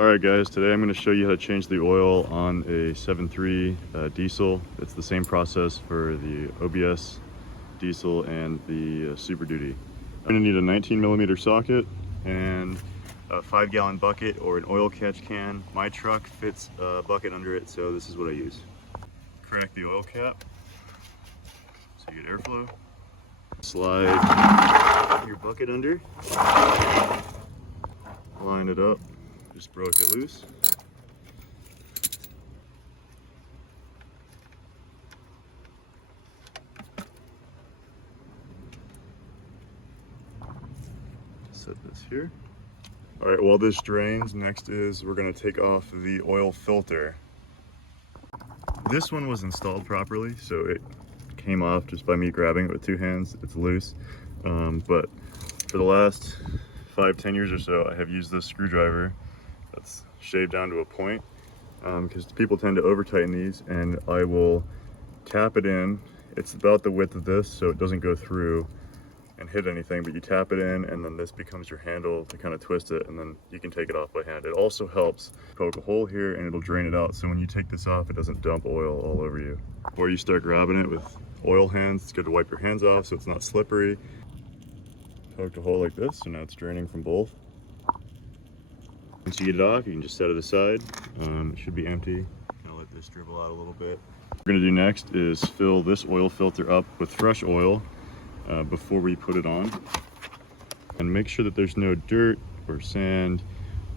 Alright guys, today I'm going to show you how to change the oil on a 7.3 diesel. It's the same process for the OBS diesel and the Super Duty. I'm going to need a 19mm socket and a 5-gallon bucket or an oil catch can. My truck fits a bucket under it, so this is what I use. Crack the oil cap so you get airflow. Slide your bucket under. Line it up. Just broke it loose. Set this here. All right, while this drains, next is we're gonna take off the oil filter. This one was installed properly, so it came off just by me grabbing it with two hands. It's loose, but for the last 5-10 years or so, I have used this screwdriver that's shaved down to a point, because people tend to over tighten these, and I will tap it in. It's about the width of this, so it doesn't go through and hit anything, but you tap it in, and then this becomes your handle to kind of twist it, and then you can take it off by hand. It also helps poke a hole here and it'll drain it out, so when you take this off, it doesn't dump oil all over you. Before you start grabbing it with oil hands, it's good to wipe your hands off so it's not slippery. Poked a hole like this, so now it's draining from both. Once you get it off, you can just set it aside. It should be empty. Gonna let this dribble out a little bit. What we're gonna do next is fill this oil filter up with fresh oil before we put it on. And make sure that there's no dirt or sand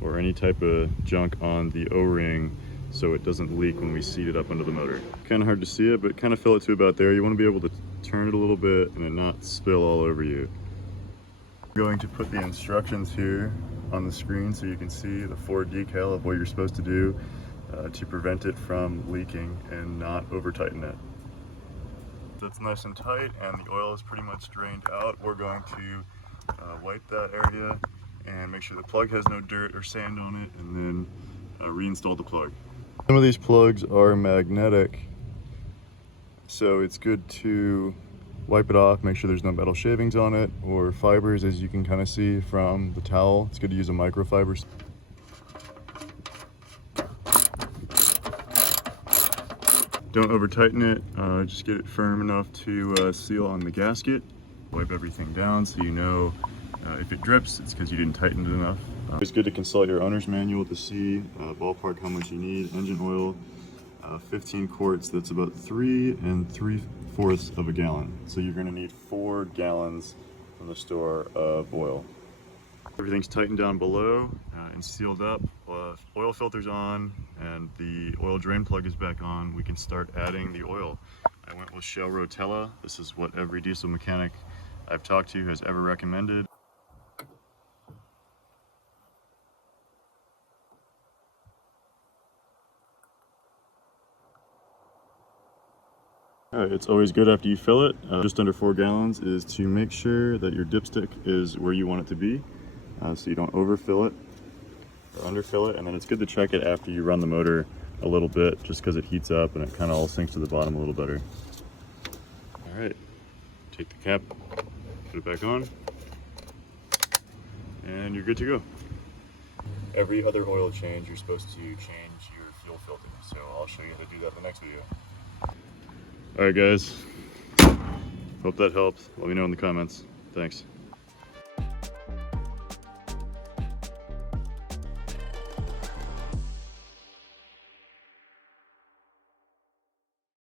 or any type of junk on the O-ring so it doesn't leak when we seat it up under the motor. Kind of hard to see it, but kind of fill it to about there. You want to be able to turn it a little bit and it not spill all over you. I'm going to put the instructions here on the screen so you can see the Ford decal of what you're supposed to do to prevent it from leaking and not over tighten it. That's nice and tight and the oil is pretty much drained out. We're going to wipe that area and make sure the plug has no dirt or sand on it, and then reinstall the plug. Some of these plugs are magnetic, so it's good to wipe it off, make sure there's no metal shavings on it or fibers, as you can kind of see from the towel. It's good to use a microfiber. Don't over tighten it, just get it firm enough to seal on the gasket. Wipe everything down so you know if it drips, it's because you didn't tighten it enough. It's good to consult your owner's manual to see ballpark how much you need. Engine oil, 15 quarts, that's about 3 3/4 of a gallon. So you're gonna need 4 gallons from the store of oil. Everything's tightened down below and sealed up. Oil filter's on and the oil drain plug is back on. We can start adding the oil. I went with Shell Rotella. This is what every diesel mechanic I've talked to has ever recommended. Alright, it's always good after you fill it, just under 4 gallons, is to make sure that your dipstick is where you want it to be, so you don't overfill it or underfill it. And then it's good to check it after you run the motor a little bit, just because it heats up and it kind of all sinks to the bottom a little better. Alright, take the cap, put it back on, and you're good to go. Every other oil change, you're supposed to change your fuel filter, so I'll show you how to do that in the next video. Alright guys, hope that helped. Let me know in the comments. Thanks.